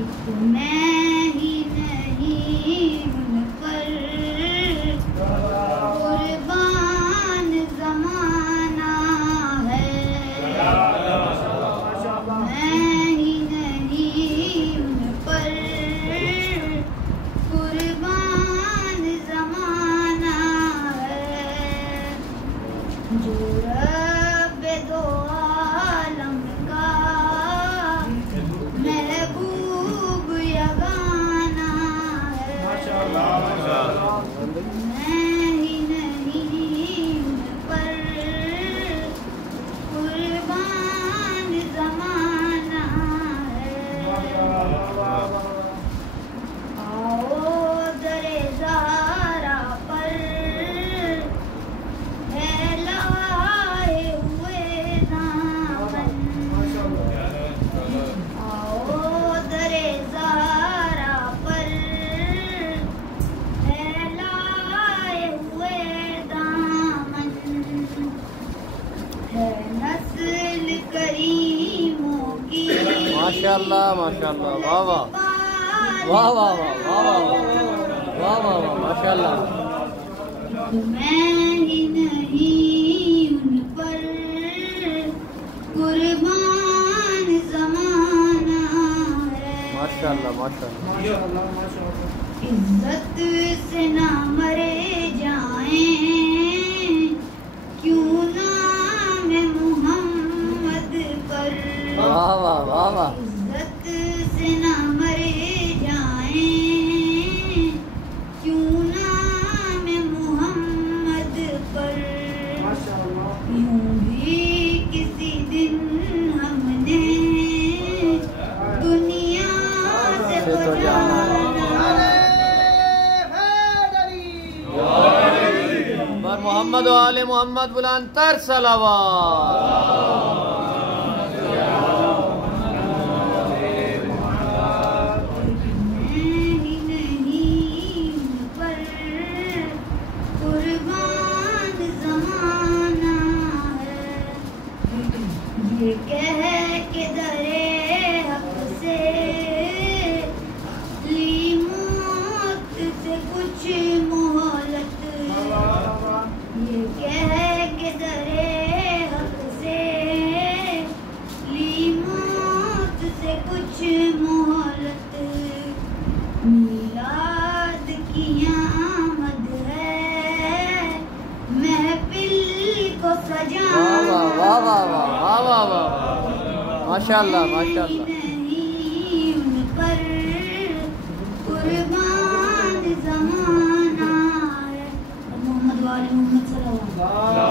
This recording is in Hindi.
मैं ही नहीं उन पर कुर्बान ज़माना है। मैं ही नहीं उन पर कुर्बान ज़माना है। जो रब दो आलम का महबूब यगाना है। मैं ही नहीं उन पर कुर्बान ज़माना है। आओ दरे ज़हरा पर फैलाए हुए दामन। आओ दरे ज़हरा पर फैलाए हुए दामन। है नस्ल करीमों की माशाल्लाह माशाल्लाह, वाह वाह वाह वाह वाह वाह वाह वाह वाह, माशाल्लाह। मैं ही नहीं उन पर कुर्बान ज़माना है। माशाल्लाह माशाल्लाह। इज्जत से ना मरे जाएं क्यों नाम मोहम्मद पर। वाह वाह वाह वाह। इज्जत से ना मरे जाएं क्यों नाम मोहम्मद पर। यूं भी किसी दिन हमने दुनिया से तो जाना है। मोहम्मद व आले मोहम्मद बुलंद तर सलावत। ये कह के दरे हक से ली मौत से कुछ मोहलत। ये कह के दरे हक से ली मौत से कुछ मोहलत। मीलाद की आमद है महफिल को सजाना। वाह वाह वाह वाह वाह वाह, माशाल्लाह माशाल्लाह। नहीं उन पर कुर्बान ज़माना है। मोहम्मद वाले मोहम्मद सल्लल्लाहु अलैहि वसल्लम।